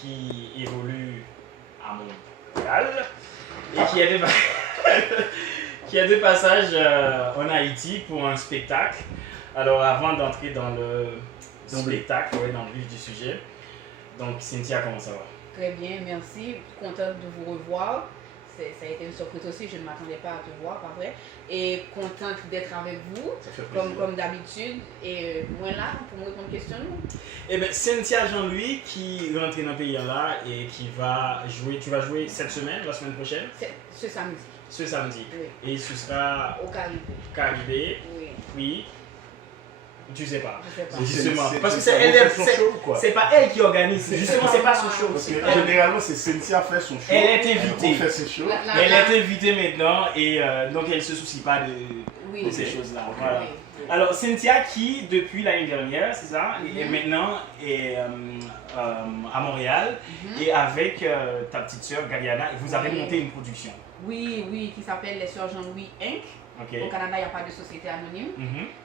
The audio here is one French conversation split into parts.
qui évolue à Montréal et qui a deux passages en Haïti pour un spectacle. Alors avant d'entrer dans le spectacle, dans le vif du sujet, donc Cynthia, comment ça va? Très bien, merci. Contente de vous revoir. Ça a été une surprise aussi, je ne m'attendais pas à te voir, pas vrai. Et contente d'être avec vous, comme d'habitude. Et moi là, pour me répondre aux questions. Eh bien, Cynthia Jean-Louis qui rentre dans le pays là et qui va jouer, tu vas jouer cette semaine, la semaine prochaine? Ce samedi. Ce samedi. Oui. Et ce sera au Caribé. Caribé. Oui. Oui. Tu sais pas. Je sais pas. Justement. Parce que c'est pas elle qui organise. Justement, c'est pas son show. Parce que généralement, c'est Cynthia fait son show. Elle est invitée. Elle fait ses shows. Elle est invitée maintenant et donc elle ne se soucie pas de ces choses-là. Voilà. Oui. Alors, Cynthia qui, depuis l'année dernière, c'est ça, et maintenant est à Montréal et avec ta petite sœur Galiana, vous avez monté une production. Oui, qui s'appelle Les Sœurs Jean-Louis Inc. Okay. Au Canada, il n'y a pas de société anonyme.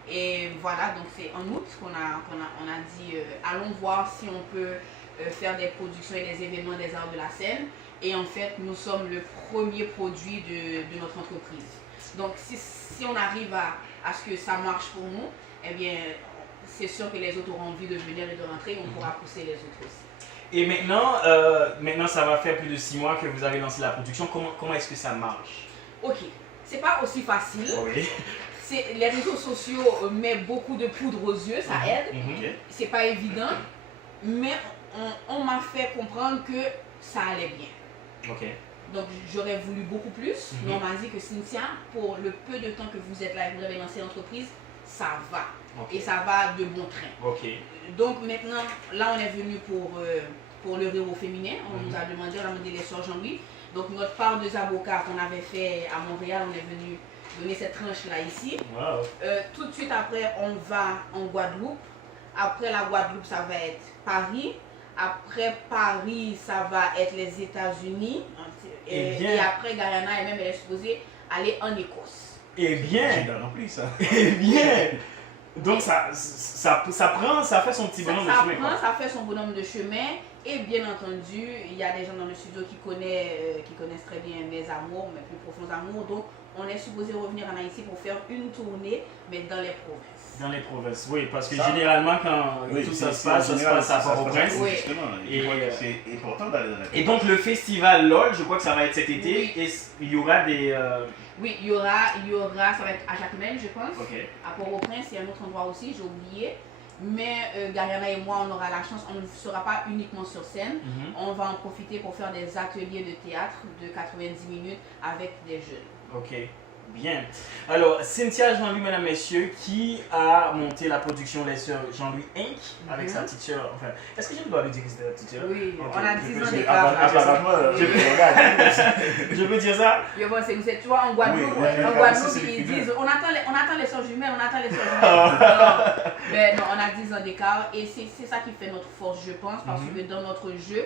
Et voilà, donc c'est en août qu'on a dit allons voir si on peut faire des productions et des événements des arts de la scène. Et en fait, nous sommes le premier produit de notre entreprise. Donc si on arrive à ce que ça marche pour nous, eh bien, c'est sûr que les autres auront envie de venir et de rentrer, on pourra pousser les autres aussi. Et maintenant, ça va faire plus de 6 mois que vous avez lancé la production. Comment est-ce que ça marche? Ok. C'est pas aussi facile. Oui. Les réseaux sociaux mettent beaucoup de poudre aux yeux, ça aide. C'est pas évident, mais on m'a fait comprendre que ça allait bien. Ok. Donc j'aurais voulu beaucoup plus, mais on m'a dit que Cynthia, pour le peu de temps que vous êtes là et que vous avez lancé l'entreprise, ça va. Et ça va de bon train. Ok. Donc maintenant, là on est venu pour le héros féminin. On nous a demandé, les Sœurs Jean-Louis. Donc notre part de avocats qu'on avait fait à Montréal, on est venu donner cette tranche-là ici. Wow. Tout de suite après, on va en Guadeloupe. Après la Guadeloupe, ça va être Paris. Après Paris, ça va être les États-Unis. Et après, Guyana elle-même, elle est supposée aller en Écosse. Eh bien, j'ai bien rempli ça. Eh bien, donc ça fait son petit bonhomme de chemin. Ça fait son bonhomme de chemin. Et bien entendu, il y a des gens dans le studio qui connaissent très bien mes amours, mes plus profonds amours. Donc, on est supposé revenir en Haïti pour faire une tournée, mais dans les provinces. Dans les provinces, oui, parce que généralement, quand tout ça se passe à Port-au-Prince. Oui, justement. C'est important d'aller dans les provinces. Et donc, le festival LOL, je crois que ça va être cet été. Oui. Et il y aura des. Oui, il y aura, ça va être à Jacmel, je pense. Okay. À Port-au-Prince, il y a un autre endroit aussi, j'ai oublié. Mais Gariana et moi, on aura la chance, on ne sera pas uniquement sur scène. On va en profiter pour faire des ateliers de théâtre de 90 minutes avec des jeunes. Ok, bien. Alors, Cynthia Jean-Louis, mesdames, messieurs, qui a monté la production Les Sœurs Jean-Louis Inc. avec sa petite sœur. Enfin, est-ce que je dois lui dire que c'était la petite sœur? Oui, okay. On a 10 ans d'écart. Je peux dire ça? Tu vois, en Guadeloupe, ils disent on attend les sœurs jumelles, on attend les sœurs jumelles. Mais non, on a 10 ans d'écart et c'est ça qui fait notre force, je pense, parce que dans notre jeu,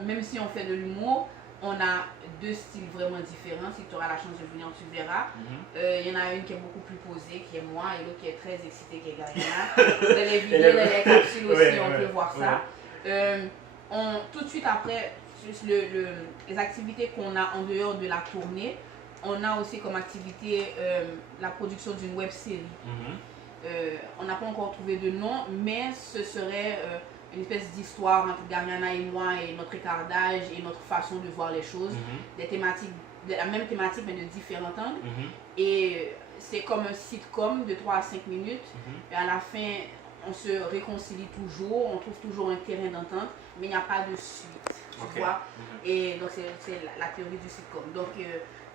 même si on fait de l'humour, on a deux styles vraiment différents. Si tu auras la chance de venir, tu verras. Il y en a une qui est beaucoup plus posée, qui est moi, et l'autre qui est très excitée, qui est Gariana. Dans les vidéos, dans les capsules aussi, on peut voir ça. Tout de suite après, les activités qu'on a en dehors de la tournée, on a aussi comme activité la production d'une web série. On n'a pas encore trouvé de nom, mais ce serait une espèce d'histoire entre Gariana et moi et notre écartage et notre façon de voir les choses, des thématiques, de la même thématique mais de différents angles. Et c'est comme un sitcom de 3 à 5 minutes. Et à la fin, on se réconcilie toujours, on trouve toujours un terrain d'entente, mais il n'y a pas de suite, tu vois. Et donc c'est la théorie du sitcom. Donc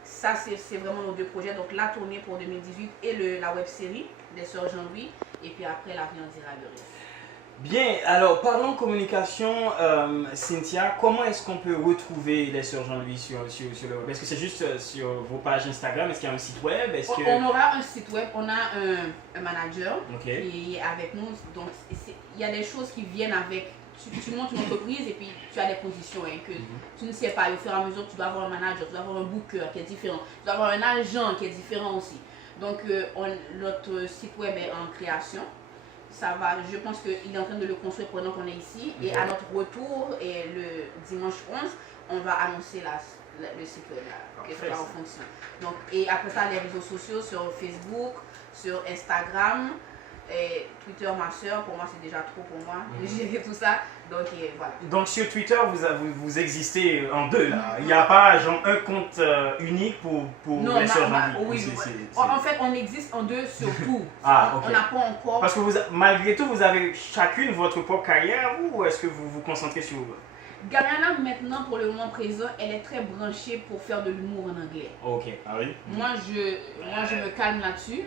ça c'est vraiment nos deux projets. Donc la tournée pour 2018 et la web série des Sœurs Jean-Louis. Et puis après l'avenir dira le reste. Bien, alors parlons communication, Cynthia, comment est-ce qu'on peut retrouver les Sœurs Jean-Louis sur le web? Est-ce que c'est juste sur vos pages Instagram? Est-ce qu'il y a un site web? On aura un site web, on a un manager qui est avec nous, donc il y a des choses qui viennent avec, tu montes une entreprise et puis tu as des positions que tu ne sais pas, et au fur et à mesure tu dois avoir un manager, tu dois avoir un booker qui est différent, tu dois avoir un agent qui est différent aussi. Donc notre site web est en création. ça va, je pense qu'il est en train de le construire pendant qu'on est ici. Et à notre retour, et le dimanche 11, on va annoncer le site web, que ça va en fonction. Donc, et après ça, les réseaux sociaux sur Facebook, sur Instagram, et Twitter, ma soeur, pour moi c'est déjà trop pour moi de gérer tout ça. Donc voilà. Donc sur Twitter, vous existez en deux là. Il n'y a pas genre un compte unique pour non, les sœurs Jean-Louis. Oui, en fait, on existe en deux surtout. Ah, ok. On n'a pas encore. Parce que malgré tout, vous avez chacune votre propre carrière ou est-ce que vous vous concentrez sur vous? Gariana, maintenant, pour le moment présent, elle est très branchée pour faire de l'humour en anglais. Ok. Ah oui? Moi, je me calme là-dessus.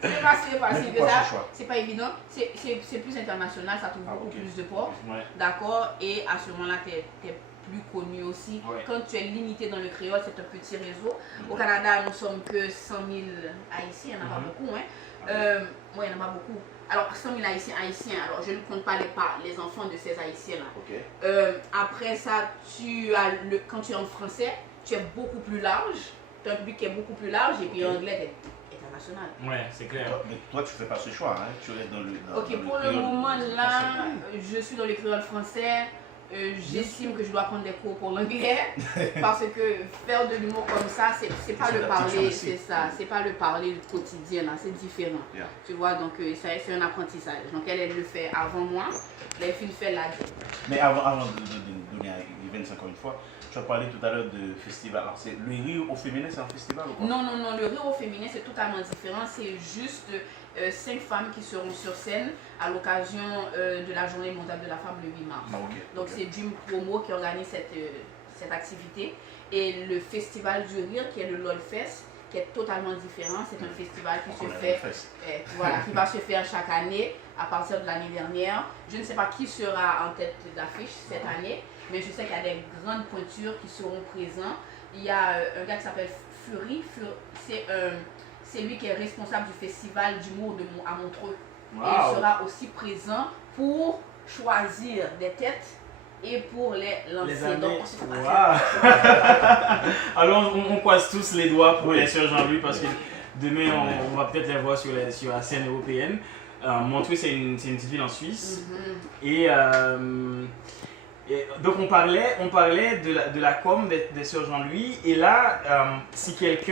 C'est pas si que ça. C'est pas évident. C'est plus international, ça trouve beaucoup plus de portes. Ouais. D'accord? Et à ce moment-là, tu es plus connu aussi. Ouais. Quand tu es limité dans le créole, c'est un petit réseau. Au Canada, nous sommes que 100 000 Haïtiens, il n'y en a pas beaucoup. Hein? Oui, il n'y en a pas beaucoup. Alors, 100 000 haïtiens, alors je ne compte pas les enfants de ces haïtiens-là. Okay. Après ça, quand tu es en français, tu es beaucoup plus large. Tu as un public qui est beaucoup plus large et puis anglais est international. Ouais, c'est clair. Mais toi, tu fais pas ce choix, hein? Tu restes dans le. Ok, pour le moment là, je suis dans le créole français. J'estime que je dois prendre des cours pour l'anglais parce que faire de l'humour comme ça, c'est pas le parler, c'est ça, c'est pas le parler quotidien là, c'est différent. Yeah. Tu vois, donc c'est un apprentissage. Donc elle le fait avant moi, les filles fait là. Mais avant de donner à Yves encore une fois, tu as parlé tout à l'heure de festival. Alors, c'est le rire au féminin, c'est un festival ou quoi? Non, le rire au féminin c'est totalement différent. C'est juste 5 femmes qui seront sur scène à l'occasion de la journée mondiale de la femme le 8 mars. Ah, okay. Donc c'est Dream Promo qui organise cette activité. Et le festival du rire qui est le LOLFest, qui est totalement différent. C'est un festival qui se fait, voilà, qui va se faire chaque année à partir de l'année dernière. Je ne sais pas qui sera en tête d'affiche cette année, mais je sais qu'il y a des grandes pointures qui seront présentes. Il y a un gars qui s'appelle Fury, c'est lui qui est responsable du festival d'humour à Montreux. Wow. Et il sera aussi présent pour choisir des têtes et pour les lancer. Donc, wow. Alors on croise tous les doigts pour les sœurs Jean-Louis parce que demain on va peut-être les voir sur la scène européenne. Montreux c'est une petite ville en Suisse. Et donc on parlait de la com des sœurs Jean-Louis et là si quelqu'un